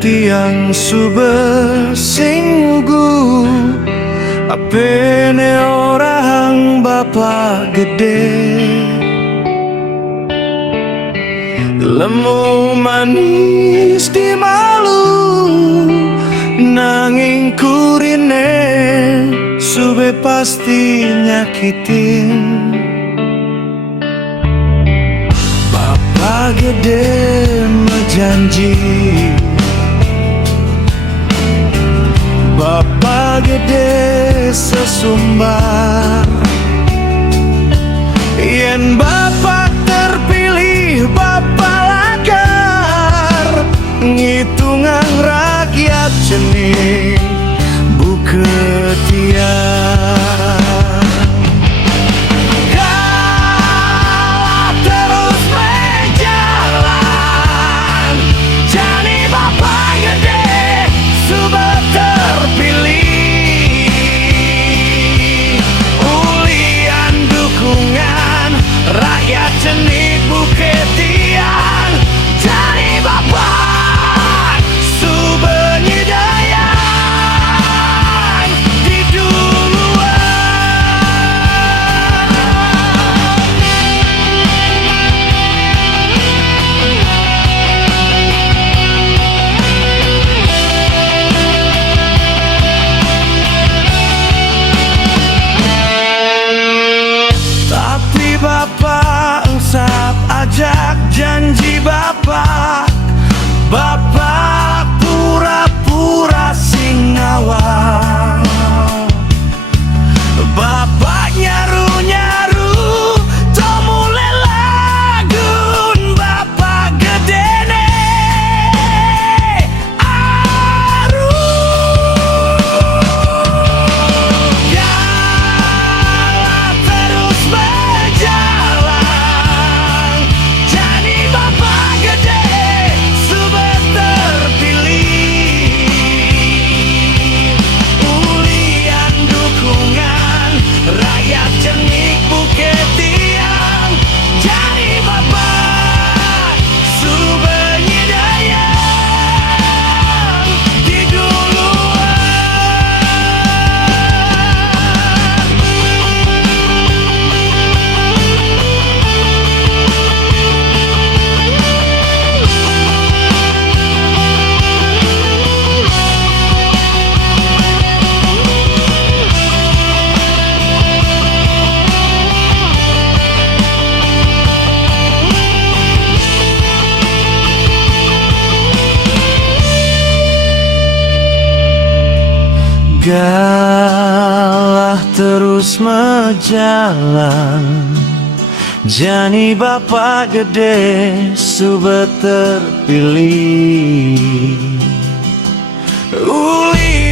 tiang sube singgu apene orang bapak gede lemu manis di malu nanging kurine sube pasti nyakitin bapak gede janji bapak gede sesumbar yen bapak terpilih bapak lakar ngitungan rakyat jening buketian jenik buketian jadi bapak subenyidayan di duluan tapi bapak ajak janji bapak pura-pura sing ngawal bapak nyaru-nyaru to mulai lagun bapak gedene aru jalan terus berjalan jadi bapak gede sube terpilih ulian dukungan rakyat jenik buketian jadi bapak subenyidayan di duluan galah terus menjalan jani bapak gede sube terpilih uli